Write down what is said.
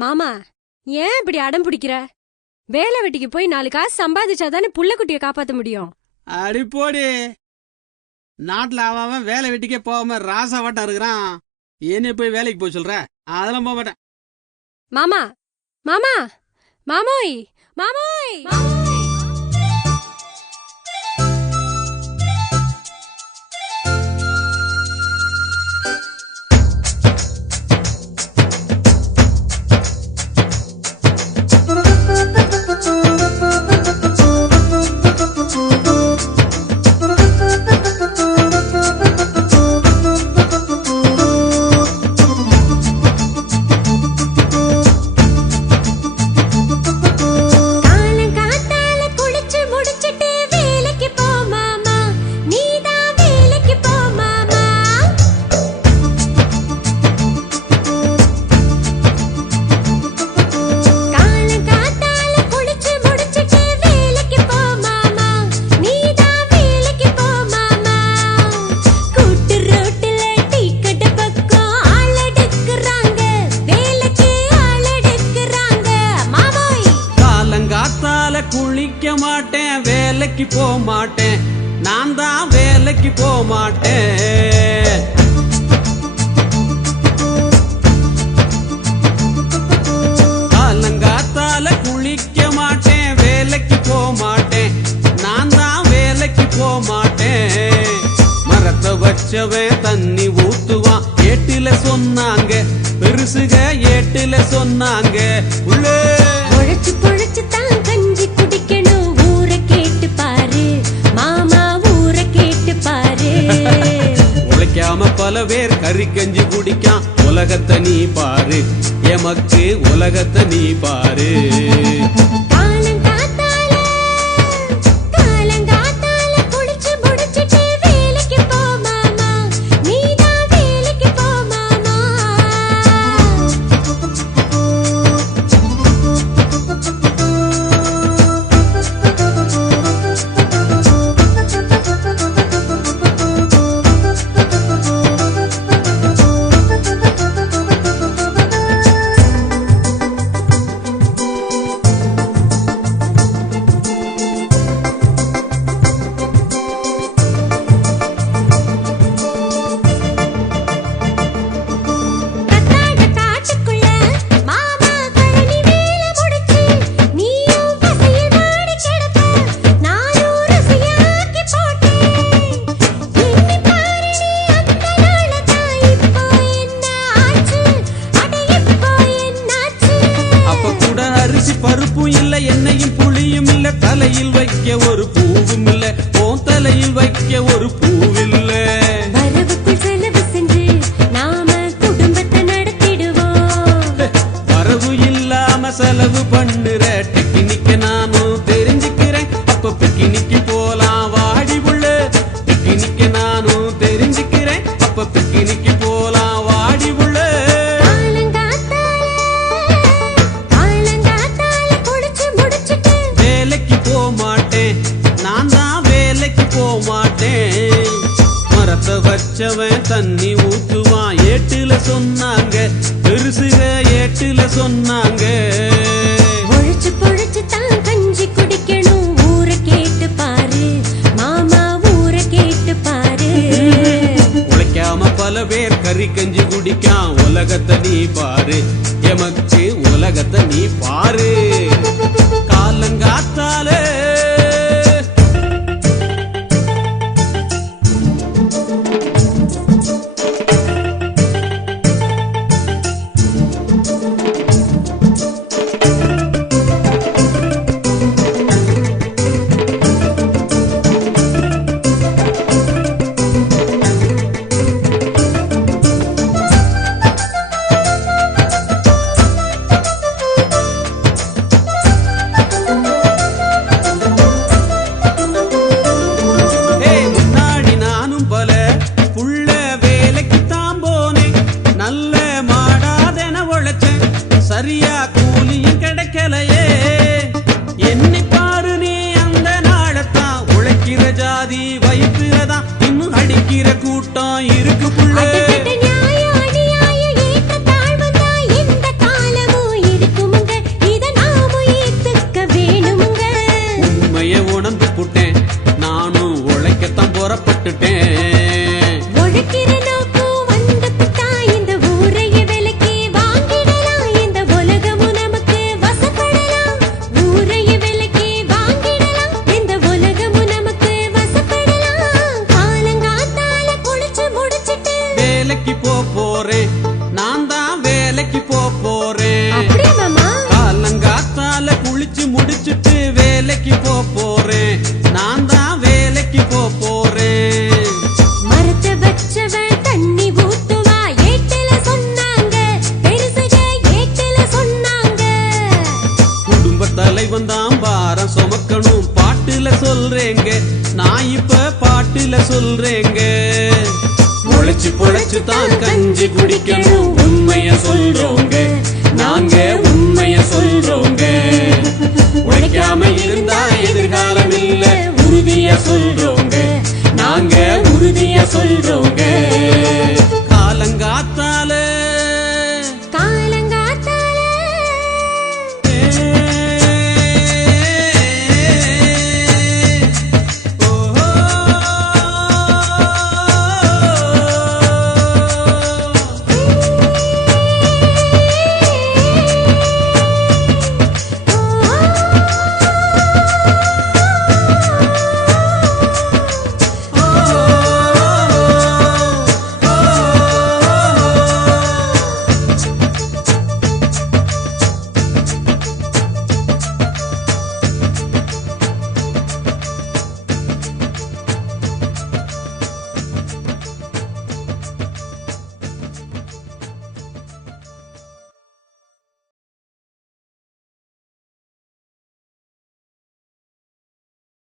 மாமா, ஏன் இப்படி அடம் பிடிக்கிற? வேலை வெட்டிக்கு போய் 4 காசு சம்பாதிச்சாதானே புள்ள குட்டிய காப்பாத்த முடியும். அடி போடி, நாட்டுல அவன் வேலை வெட்டிக்கே போகாம ராசாவாட்டம் இருக்கிறான். என்ன போய் வேலைக்கு போய் சொல்ற? அதெல்லாம் போக மாட்டேன். மாமா, மாமா, மாமோய், மாமோய், மாமோய். குளிக்க மாட்டேன், வேலைக்கு போக மாட்டேன், நான் தான் வேலைக்கு போக மாட்டேன். காலங்காத்தால குளிக்க மாட்டேன், வேலைக்கு போக மாட்டேன், நான் தான் வேலைக்கு போக மாட்டேன். மரத்தை வச்சவன் தண்ணி ஊத்துவான், ஏட்டுல சொன்னாங்க, பெருசுக ஏட்டுல சொன்னாங்க. உள்ளே பொழைச்சு பொழைச்சு தான் கஞ்சி குடிக்கணும், ஊரை கேட்டு பாரு மாமா, ஊரை கேட்டு பாரு. உழைக்காம பல பேர் கறி கஞ்சி குடிக்கான், உலகத்தை நீ பாரு, எமக்கு உலகத்தை நீ பாரு. பருப்பும் இல்ல, எண்ணெயும் புளியும் இல்ல, தலையில் வைக்க ஒரு பூவும் இல்ல, உன் தலையில் வைக்க ஒரு பூவில்ல. வரவுக்குள் செலவு செஞ்சு நாம குடும்பத்தை நடத்திடுவோம். வரவு இல்லாம செலவு பண்ணுற டெக்னிக்க நானும் தெரிஞ்சுக்கிறேன். அப்ப பிக்னிக்கு போலாம் வாடி உள்ள, டெக்னிக்க நானும் தெரிஞ்சுக்கிறேன். அப்ப பிக்னிக்கு போலாம் வாடி உள்ள. மரத்தை வச்சவன் தண்ணி ஊத்துவான், ஏட்டுல சொன்னாங்க, பெருசுக ஏட்டுல சொன்னாங்க. பொழைச்சு பொழைச்சு தான் கஞ்சி குடிக்கணும், ஊரை கேட்டு பாரு மாமா, ஊரை கேட்டு பாரு. உழைக்காம பல பேர் கறி கஞ்சி குடிக்கான், உலகத்தை நீ பாரு, எமக்கு உலகத்தை நீ பாரு. காலங்காத்தாலே சரியா கூலியும் கிடைக்கலையே. என்னை பாரு நீ, அந்த நாளத்தான் உழைக்கிற ஜாதி வயிற்றுலதான் இன்னும் அடிக்கிற கூட்டம் இருக்கு புள்ள. நியாய அநியாய ஏற்ற தாழ்வுதான் எந்த காலமும் சொல்றேங்க. உழைச்சு பொழைச்சு தான் கஞ்சி குடிக்கணும் உண்மைய சொல்றோங்க, நாங்க உண்மைய சொல்றோங்க. உழைக்காம இருந்தா எதிர்காலம் இல்ல உறுதிய சொல்றோங்க, நாங்க உறுதிய சொல்றோங்க.